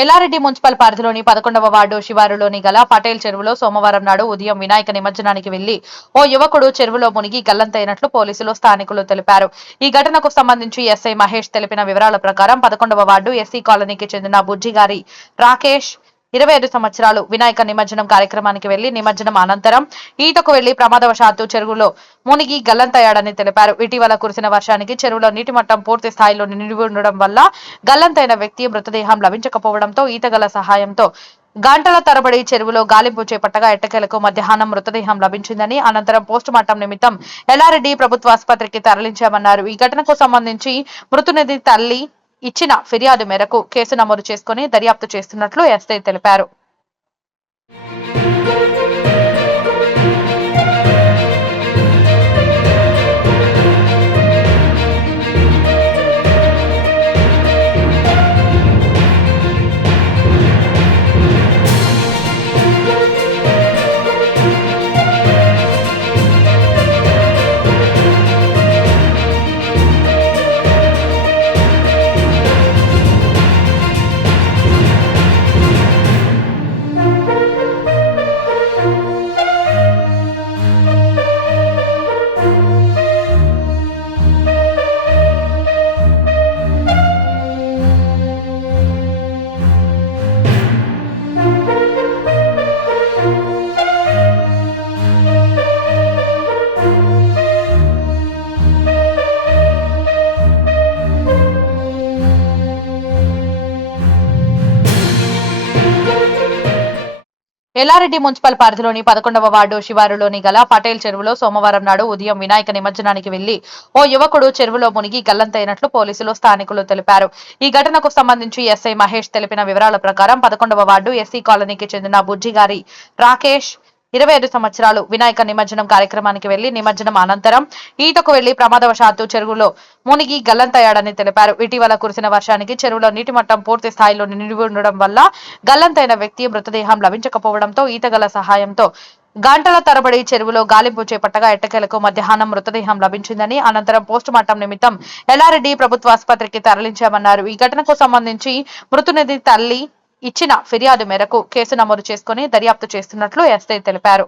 Yellareddy municipal పరిధిలోని 11వ ward శివారులోని గల పటేల్ చెరువులో సోమవారం నాడు ఉదయం వినాయక నిమజ్జనానికి వెళ్లి ఓ యువకుడు చెరువులో మునిగి గల్లంతైనట్లు పోలీసులు స్థానికులు తెలిపారు. ఈ ఘటనకు సంబంధించి ఎస్ఐ మహేష్ తెలిపిన వివరాల ప్రకారం 11వ వార్డు ఎస్సీ కాలనీకి చెందిన బుజ్జిగారి రాకేష్ 25 సంవత్సరాలు వినాయక నిమజ్జనం కార్యక్రమానికి వెళ్లి నిమజ్జనం అనంతరం ఈతకు వెళ్లి ప్రమాదవశాత్తు చెరువులో మునిగి గల్లంతయ్యాడని తెలిపారు. ఇటీవల కురిసిన వర్షానికి చెరువులో నీటి మట్టం పూర్తి స్థాయిలో నిండి ఉండడం వల్ల గల్లంతైన వ్యక్తి మృతదేహం లభించకపోవడంతో ఈతగల సహాయంతో గంటల తరబడి చెరువులో గాలింపు చేపట్టగా ఎట్టకేలకు మధ్యాహ్నం మృతదేహం లభించిందని, అనంతరం పోస్టుమార్టం నిమిత్తం ఎల్లారెడ్డి ప్రభుత్వ ఆసుపత్రికి తరలించామన్నారు. ఈ ఘటనకు సంబంధించి మృతునిధి తల్లి ఇచ్చిన ఫిర్యాదు మేరకు కేసు నమోదు చేసుకుని దర్యాప్తు చేస్తున్నట్లు ఎస్ఐ తెలిపారు. ఎల్లారెడ్డి మున్సిపల్ పరిధిలోని 11వ వార్డు శివారులోని గల పటేల్ చెరువులో సోమవారం నాడు ఉదయం వినాయక నిమజ్జనానికి వెళ్లి ఓ యువకుడు చెరువులో మునిగి గల్లంతైనట్లు పోలీసులు స్థానికులు తెలిపారు. ఈ ఘటనకు సంబంధించి ఎస్ఐ మహేష్ తెలిపిన వివరాల ప్రకారం 11వ వార్డు ఎస్సీ కాలనీకి చెందిన బుజ్జిగారి రాకేష్ 25 సంవత్సరాలు వినాయక నిమజ్జనం కార్యక్రమానికి వెళ్లి నిమజ్జనం అనంతరం ఈతకు వెళ్లి ప్రమాదవశాత్తు చెరువులో మునిగి గల్లంతయ్యాడని తెలిపారు. ఇటీవల కురిసిన వర్షానికి చెరువులో నీటి మట్టం పూర్తి స్థాయిలో నిండి ఉండడం వల్ల గల్లంతైన వ్యక్తి మృతదేహం లభించకపోవడంతో ఈతగల సహాయంతో గంటల తరబడి చెరువులో గాలింపు చేపట్టగా ఎట్టకేలకు మధ్యాహ్నం మృతదేహం లభించిందని, అనంతరం పోస్టుమార్టం నిమిత్తం ఎల్లారెడ్డి ప్రభుత్వ ఆసుపత్రికి తరలించామన్నారు. ఈ ఘటనకు సంబంధించి మృతునిధి తల్లి ఇచ్చిన ఫిర్యాదు మేరకు కేసు నమోదు చేసుకుని దర్యాప్తు చేస్తున్నట్లు ఎస్ఐ తెలిపారు.